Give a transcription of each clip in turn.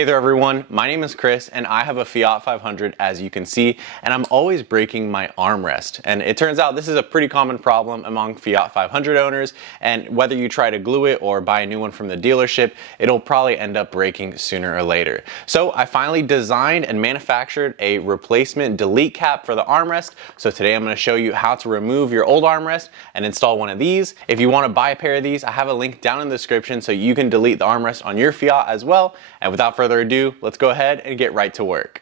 Hey there everyone, my name is Chris and I have a Fiat 500 as you can see, and I'm always breaking my armrest. And it turns out this is a pretty common problem among Fiat 500 owners, and whether you try to glue it or buy a new one from the dealership, it'll probably end up breaking sooner or later. So I finally designed and manufactured a replacement delete cap for the armrest. So today I'm going to show you how to remove your old armrest and install one of these. If you want to buy a pair of these, I have a link down in the description so you can delete the armrest on your Fiat as well. And without further ado, let's go ahead and get right to work.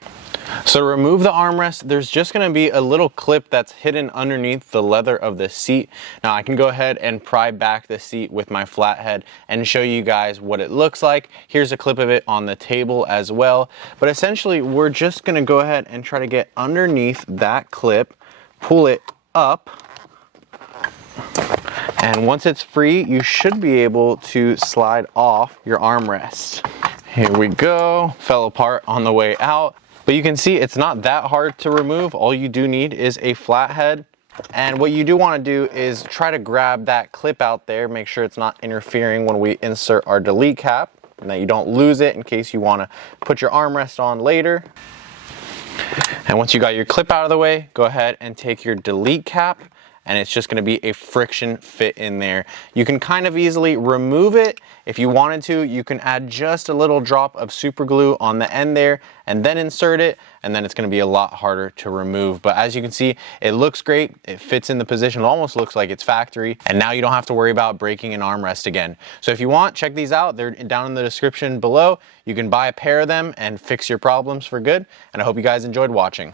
So to remove the armrest, there's just going to be a little clip that's hidden underneath the leather of the seat. Now I can go ahead and pry back the seat with my flathead and show you guys what it looks like. Here's a clip of it on the table as well. But essentially, we're just going to go ahead and try to get underneath that clip, pull it up, and once it's free, you should be able to slide off your armrest. Here we go, fell apart on the way out. But you can see it's not that hard to remove. All you do need is a flathead. And what you do want to do is try to grab that clip out there, make sure it's not interfering when we insert our delete cap, and that you don't lose it in case you want to put your armrest on later. And once you got your clip out of the way, go ahead and take your delete cap, and it's just going to be a friction fit in there. You can kind of easily remove it. If you wanted to, you can add just a little drop of super glue on the end there and then insert it, and then it's going to be a lot harder to remove. But as you can see, it looks great. It fits in the position. It almost looks like it's factory, and now you don't have to worry about breaking an armrest again. So if you want, check these out. They're down in the description below. You can buy a pair of them and fix your problems for good, and I hope you guys enjoyed watching.